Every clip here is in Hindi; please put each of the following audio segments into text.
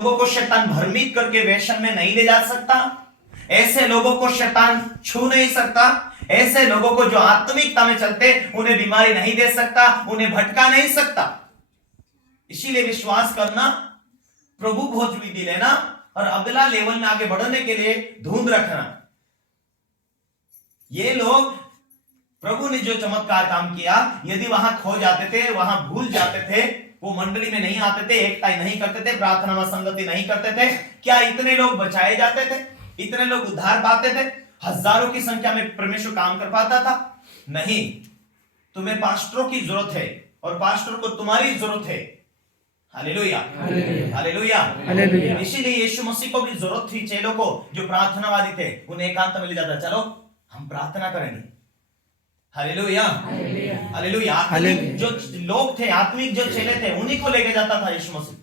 लोगों को शैतान भ्रमित करके वेशन में नहीं ले जा सकता। ऐसे लोगों को शैतान छू नहीं सकता। ऐसे लोगों को जो आत्मिकता में चलते उन्हें बीमारी नहीं दे सकता, उन्हें भटका नहीं सकता। इसीलिए विश्वास करना, प्रभु भोज विधि लेना और अगला लेवल में आगे बढ़ने के लिए धुंध रखना। ये लोग प्रभु ने जो चमत्कार काम किया, यदि वहां खो जाते थे, वहां भूल जाते थे, वो मंडली में नहीं आते थे, एकता नहीं करते थे, प्रार्थना में संगति नहीं करते थे, क्या इतने लोग बचाए जाते थे? इतने लोग उद्धार पाते थे? हजारों की संख्या में परमेश्वर काम कर पाता था? नहीं। तुम्हें पास्टरों की जरूरत है और पास्टर को तुम्हारी जरूरत है। Hallelujah, hallelujah, hallelujah. इसीलिए यीशु मसीह को भी जरूरत थी चेलों को जो प्रार्थनावादी थे, उन्हें एकांत में ले जाता, चलो हम प्रार्थना करेंगे। Hallelujah, hallelujah. जो लोग थे, आत्मिक जो चेले थे, उन्हीं को लेके जाता था यीशु मसीह।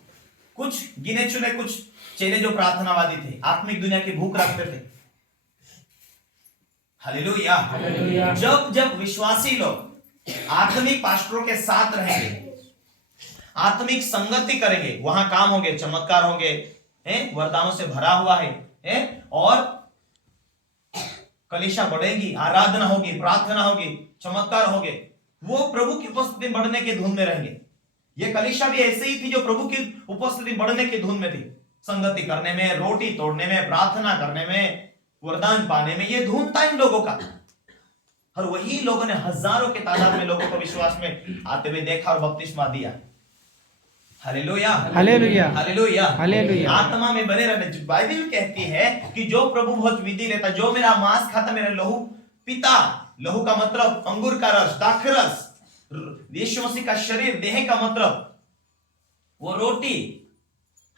कुछ गिने चुने कुछ चेले जो प्रार्थनावादी थे, आत्मिक दुनिया की भूख रखते थे। हालेलुया। जब जब विश्वासी लोग आत्मिक पास्टरों के साथ रहेंगे, आत्मिक संगति करेंगे, वहां काम होंगे, चमत्कार होंगे, वरदानों से भरा हुआ है, और कलीसिया बढ़ेगी, आराधना होगी, प्रार्थना होगी, चमत्कार होंगे, वो प्रभु की उपस्थिति बढ़ने के धुन में रहेंगे। ये कलीसिया भी ऐसे ही थी जो प्रभु की उपस्थिति बढ़ने की धुन में थी। संगति करने में, रोटी तोड़ने में, प्रार्थना करने में, वरदान पाने में, ये धुन था इन लोगों का। और वही लोगों ने हजारों के तादाद में लोगों को विश्वास में आते हुए देखा और बपतिस्मा दिया। Hallelujah, hallelujah, hallelujah, hallelujah. आत्मा में बने रहने। बाइबल कहती है कि जो प्रभु भोज विधि लेता, जो मेरा मांस खाता, मेरा लहू पीता, लहू का मतलब अंगूर का रस, दाखरस, यीशु मसीह का शरीर, देह का मतलब वो रोटी।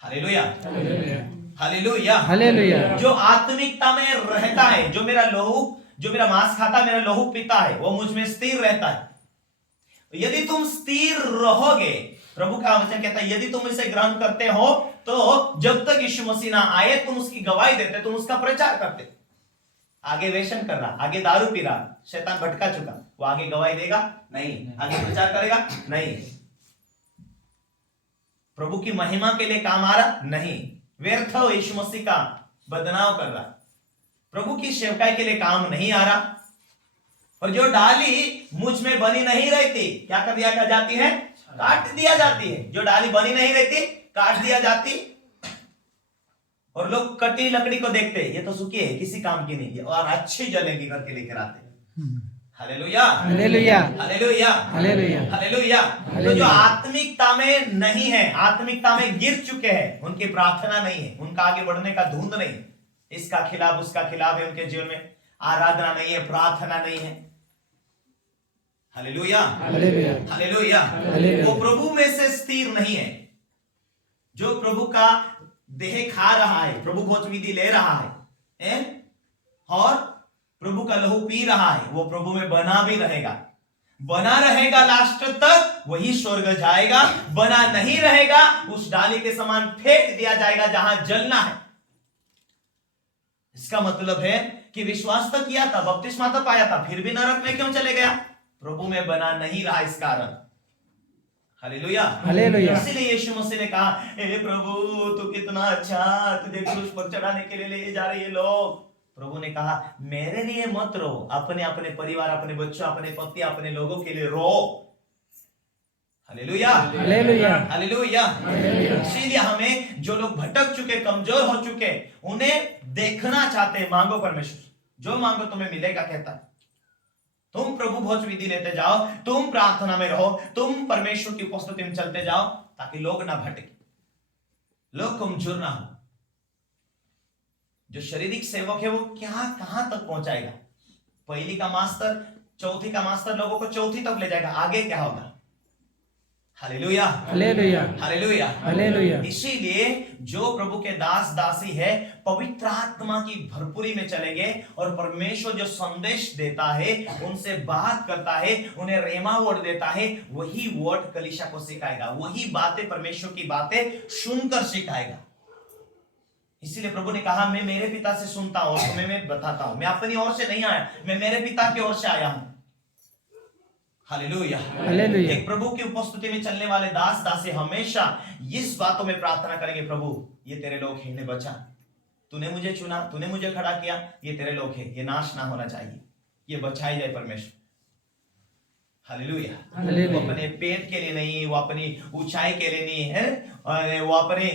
Hallelujah, hallelujah, hallelujah. जो आत्मिकता में रहता है, जो मेरा लहू, जो मेरा मांस खाता, मेरा लहू पीता है, वो मुझ में स्थिर रहता है। यदि तुम स्थिर रहोगे, प्रभु का वचन कहता है, यदि तुम इसे ग्रहण करते हो तो जब तक यीशु मसीह ना आए तुम उसकी गवाही देते, तुम उसका प्रचार करते। आगे वेशन कर रहा, आगे दारू पी रहा, शैतान भटका चुका, वो आगे गवाही देगा नहीं, आगे प्रचार करेगा नहीं, प्रभु की महिमा के लिए काम आ रहा नहीं, व्यर्थ हो यीशु मसीह का बदनाव कर रहा, प्रभु की सेवकाई के लिए काम नहीं आ रहा। और जो डाली मुझ में बनी नहीं रहती, क्या कर दिया जाती है? काट दिया जाती है। जो डाली बनी नहीं रहती, काट दिया जाती। और लोग कटी लकड़ी को देखते, ये तो सूखी है, किसी काम की नहीं है, और अच्छी जलेगी करके लेकर आते। Hallelujah, hallelujah, hallelujah, hallelujah, hallelujah. तो जो आत्मिकता में नहीं है, आत्मिकता में गिर चुके हैं, उनकी प्रार्थना नहीं है, उनका आगे बढ़ने का धुंध नहीं, इसका खिलाफ उसका खिलाफ है, उनके जीवन में आराधना नहीं है, प्रार्थना नहीं है। Hallelujah, hallelujah, hallelujah. वो प्रभु में से स्थिर नहीं है। जो प्रभु का देह खा रहा है, प्रभु भोज विधि ले रहा है, और प्रभु का लहू पी रहा है, वो प्रभु में बना भी रहेगा, बना रहेगा लास्ट तक, वही स्वर्ग जाएगा। बना नहीं रहेगा, उस डाली के समान फेंक दिया जाएगा जहां जलना है। इसका मतलब है कि विश्वास तो किया था, बपतिस्मा तो पाया था, फिर भी नरक में क्यों चले गया? प्रभु में बना नहीं रहा, इस कारण। Hallelujah, hallelujah. इसीलिए यीशु मसीह ने कहा, हे प्रभु तू कितना अच्छा, तुझे क्रूस पर चढ़ाने के लिए ले जा रहे हैं लोग। प्रभु ने कहा, मेरे लिए मत रो, अपने अपने परिवार, अपने बच्चों, अपने पति, अपने लोगों के लिए रो। Hallelujah, hallelujah, hallelujah. इसीलिए हमें जो लोग भटक चुके, कमजोर हो चुके, उन्हें देखना चाहते हैं। मांगो परमेश्वर, जो मांगो तुम्हें मिलेगा, कहता है। तुम प्रभु भोज विधि लेते जाओ, तुम प्रार्थना में रहो, तुम परमेश्वर की उपस्थिति में चलते जाओ, ताकि लोग ना भटके, लोग कमजोर ना हो। जो शारीरिक सेवक है वो क्या कहां तक पहुंचाएगा? पहली का मास्टर, चौथी का मास्टर लोगों को चौथी तक ले जाएगा, आगे क्या होगा? Hallelujah, hallelujah, hallelujah, hallelujah. इसीलिए जो प्रभु के दास दासी है, पवित्र आत्मा की भरपूरी में चलेंगे, और परमेश्वर जो संदेश देता है, उनसे बात करता है, उन्हें रेमा वर्ड देता है, वही वर्ड कलीसिया को सिखाएगा, वही बातें, परमेश्वर की बातें सुनकर सिखाएगा। इसीलिए प्रभु ने कहा, मैं मेरे पिता से सुनता हूं और तुम्हें मैं बताता हूं। मैं अपनी ओर से नहीं आया, मैं मेरे पिता की ओर से आया हूं। हालेलुया। हालेलुया। एक प्रभु की उपस्थिति में चलने वाले दास दासी हमेशा इस बातों में प्रार्थना करेंगे, प्रभु ये तेरे लोग हैं, इन्हें बचा, तूने मुझे चुना, तूने मुझे खड़ा किया, ये तेरे लोग हैं, ये नाश ना होना चाहिए, ये बचाई जाए परमेश्वर। हालेलुया। हालेलुया। वो अपने पेट के लिए नहीं, वो अपनी ऊंचाई के लिए नहीं है, और वो अपने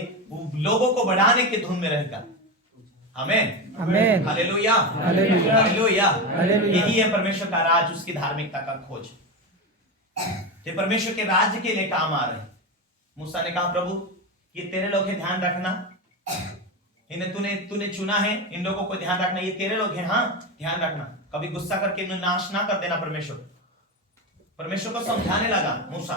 लोगों को बढ़ाने की धुन में रहेगा। आमीन, आमीन। Hallelujah, hallelujah. हालेलुया। हालेलुया। यही है परमेश्वर का राज, उसकी धार्मिकता का खोज। ये परमेश्वर के राज्य के लिए काम आ रहे हैं। मूसा ने कहा, प्रभु ये तेरे लोग हैं, ध्यान रखना, इन्हें तूने चुना है, इन लोगों को ध्यान रखना, ये तेरे लोग हैं, हाँ ध्यान रखना, कभी गुस्सा करके इन्हें नाश ना कर देना। परमेश्वर को समझाने लगा मूसा।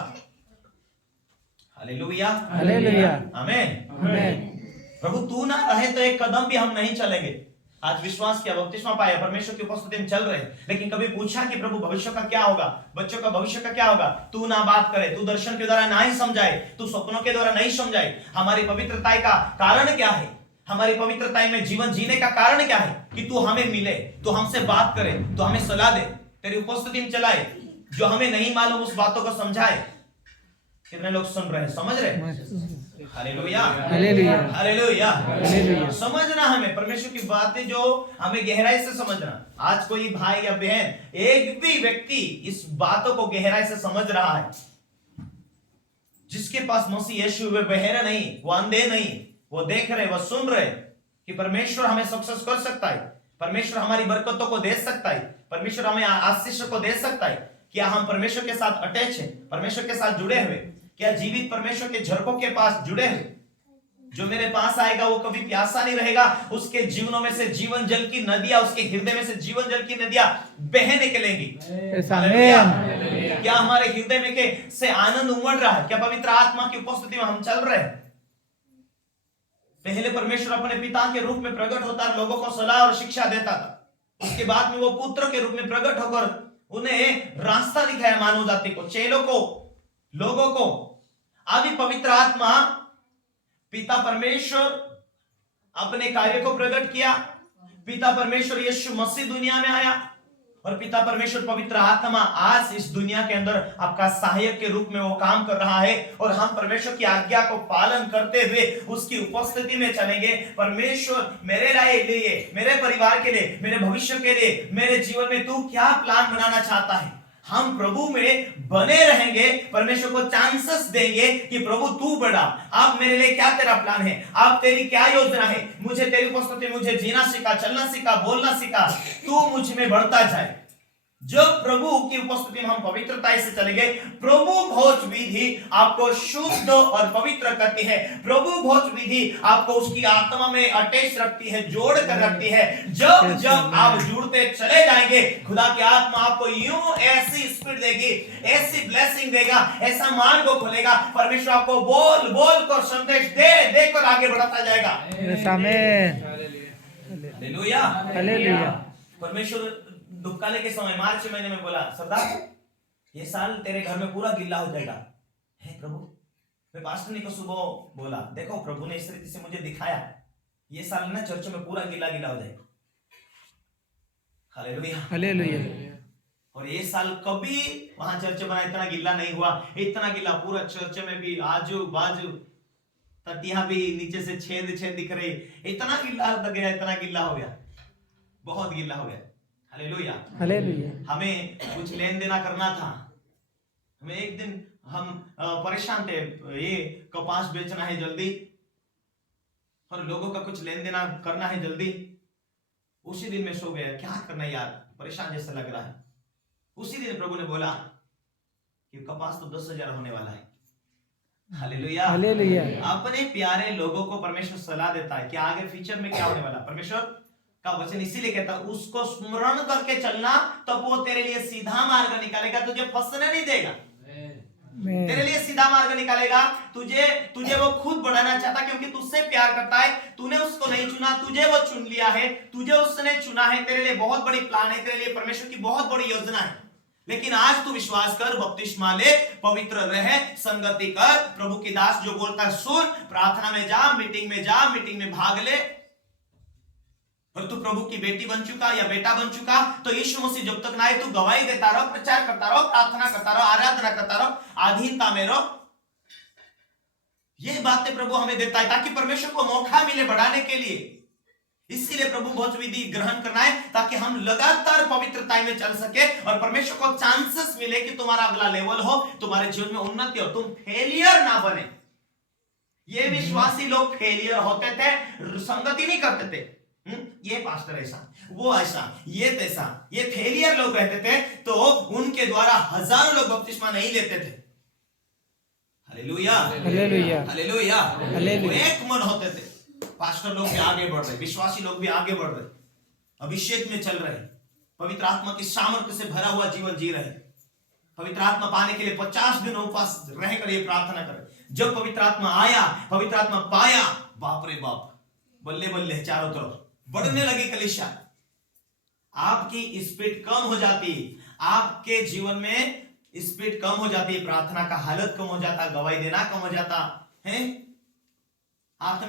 Hallelujah, hallelujah. आमीन। आमीन। प्रभु तू ना रहे तो एक कदम भी हम नहीं चलेंगे। आज विश्वास किया, बपतिस्मा पाया, परमेश्वर की उपस्थिति में चल रहे हैं, लेकिन कभी पूछा कि प्रभु भविष्य का क्या होगा, बच्चों का भविष्य का क्या होगा? तू ना बात करे, तू दर्शन के द्वारा ना ही समझाए, तू स्वप्नों के द्वारा नहीं समझाए। हमारी पवित्रता का कारण क्या है? हमारी पवित्रता में जीवन जीने का कारण क्या है? कि तू हमें मिले, तू हमसे बात करे, तू हमें सलाह दे, तेरी उपस्थिति में चलाए, जो हमें नहीं मालूम उस बातों को समझाए। कितने लोग सुन रहे हैं, समझ रहे हैं? Hallelujah, hallelujah. हालेलुया। हालेलुया। समझना हमें परमेश्वर की बातें, जो हमें गहराई से समझना। आज कोई भाई या बहन, एक भी व्यक्ति इस बातों को गहराई से समझ रहा है, जिसके पास मसीह यीशु, वे बहरे नहीं, वो अंधे नहीं, वो देख रहे, वो सुन रहे कि परमेश्वर हमें सक्सेस कर सकता है, परमेश्वर हमारी बरकतों को दे सकता है, परमेश्वर हमें आशीष को दे सकता है। क्या हम परमेश्वर के साथ अटैच है, परमेश्वर के साथ जुड़े हुए? क्या जीवित परमेश्वर के झरकों के पास जुड़े हुए? जो मेरे पास आएगा वो कभी प्यासा नहीं रहेगा, उसके जीवनों में से जीवन जल की नदियां, उसके हृदय में से जीवन जल की नदियां बह निकलेंगी। क्या हमारे हृदय में के से आनंद उमड़ रहा है? क्या पवित्र आत्मा की उपस्थिति में हम चल रहे हैं? पहले परमेश्वर अपने पिता के रूप में प्रकट होता, लोगों को सलाह और शिक्षा देता था। उसके बाद में वो पुत्र के रूप में प्रकट होकर उन्हें रास्ता दिखाया, मानव जाति को, चेलों को, लोगों को। अभी पवित्र आत्मा, पिता परमेश्वर अपने कार्य को प्रकट किया, पिता परमेश्वर यीशु मसीह दुनिया में आया, और पिता परमेश्वर पवित्र आत्मा आज इस दुनिया के अंदर आपका सहायक के रूप में वो काम कर रहा है। और हम परमेश्वर की आज्ञा को पालन करते हुए उसकी उपस्थिति में चलेंगे। परमेश्वर मेरे लिए, मेरे परिवार के लिए, मेरे भविष्य के लिए, मेरे जीवन में तू क्या प्लान बनाना चाहता है, हम प्रभु में बने रहेंगे। परमेश्वर को चांसेस देंगे कि प्रभु तू बड़ा, अब मेरे लिए क्या तेरा प्लान है, अब तेरी क्या योजना है, मुझे तेरी उपस्थिति में मुझे जीना सिखा, चलना सिखा, बोलना सिखा, तू मुझ में बढ़ता जाए। जब प्रभु की उपस्थिति में हम पवित्रता से चलेंगे, प्रभु भोज विधि आपको शुद्ध और पवित्र करती है। प्रभु भोज विधि आपको उसकी आत्मा में अटैच रखती है, जोड़ कर रखती है। जब जब आप जुड़ते चले जाएंगे, खुदा की आत्मा आपको यूं ऐसी स्पीड देगी, ऐसी ब्लेसिंग देगा, ऐसा मार्ग को खोलेगा। परमेश्वर आपको बोल बोल कर संदेश दे देकर आगे बढ़ाता जाएगा। आमीन। Hallelujah, hallelujah. परमेश्वर दुकाने के समय मार्च महीने में बोला, सरदार ये साल तेरे घर में पूरा गिल्ला हो जाएगा। हे प्रभु, मैं पास्टर ने को सुबह बोला, देखो प्रभु ने इस रीति से मुझे दिखाया, ये साल ना चर्च में पूरा गिल्ला गिल्ला हो जाएगा। Hallelujah, hallelujah. और ये साल कभी वहां चर्च बना इतना गिल्ला नहीं हुआ, इतना गिल्ला पूरा चर्च में भी, आजू बाजू तटिया भी नीचे से छेद छेद दिख रही, इतना गिल्ला लग गया, इतना गिल्ला हो गया, बहुत गिल्ला हो गया। Hallelujah, hallelujah. हमें कुछ लेन देना करना था, हमें एक दिन हम परेशान थे, ये कपास बेचना है जल्दी और लोगों का कुछ लेन देना करना है जल्दी। उसी दिन में सो गया, क्या करना यार, परेशान जैसा लग रहा है। उसी दिन प्रभु ने बोला कि कपास तो 10,000 होने वाला है। Hallelujah, hallelujah. अपने प्यारे लोगों को परमेश्वर सलाह देता है कि आगे फ्यूचर में क्या होने वाला। परमेश्वर का वचन इसीलिए कहता है, उसको स्मरण करके चलना, तब वो तेरे लिए सीधा मार्ग निकालेगा, तुझे फंसने नहीं देगा, तेरे लिए सीधा मार्ग निकालेगा। तुझे वो खुद बढ़ाना चाहता, क्योंकि तुझसे प्यार करता है। तूने उसको नहीं चुना, तुझे वो चुन लिया है, तुझे उसने चुना है। तेरे लिए बहुत बड़ी प्लान है, तेरे लिए परमेश्वर की बहुत बड़ी योजना है। लेकिन आज तू विश्वास कर, बपतिस्मा ले, पवित्र रहे, संगति कर। प्रभु की दास जो बोलता है सुन, प्रार्थना में जा, मीटिंग में जा, मीटिंग में भाग ले, और तू प्रभु की बेटी बन चुका या बेटा बन चुका, तो यीशु मसीह जब तक ना आए तू गवाही देता रहो, प्रचार करता रहो, प्रार्थना करता रहो, आराधना करता रहो, अधीनता में रहो। यह बातें प्रभु हमें देता है ताकि परमेश्वर को मौका मिले बढ़ाने के लिए। इसीलिए प्रभु भोज विधि ग्रहण करना है ताकि हम लगातार पवित्रता में चल सके और परमेश्वर को चांसेस मिले कि तुम्हारा अगला लेवल हो, तुम्हारे जीवन में उन्नति हो, तुम फेलियर ना बने। ये विश्वासी लोग फेलियर होते थे, संगति नहीं करते थे। ये पास्टर ऐसा, वो ऐसा, ये तैसा, ये फेलियर लोग रहते थे, तो उनके द्वारा हजारों लोग बपतिस्मा नहीं लेते थे। Hallelujah, hallelujah, hallelujah. हालेलुया। वो एक मन होते थे। पास्टर लोग भी आगे बढ़ रहे, विश्वासी लोग भी आगे बढ़ रहे, अभिषेक में चल रहे, पवित्र आत्मा की सामर्थ्य से भरा हुआ जीवन जी रहे। पवित्र आत्मा पाने के लिए 50 दिन उपवास रहकर ये प्रार्थना करें। जब पवित्र आत्मा आया, पवित्र आत्मा पाया, बाप रे बाप, बल्ले बल्ले चारों तरफ बढ़ने लगी कलीसिया। आपकी स्पीड कम हो जाती, आपके जीवन में स्पीड कम हो जाती है, प्रार्थना का हालत कम हो जाता, गवाही देना कम हो जाता है। आत्मिक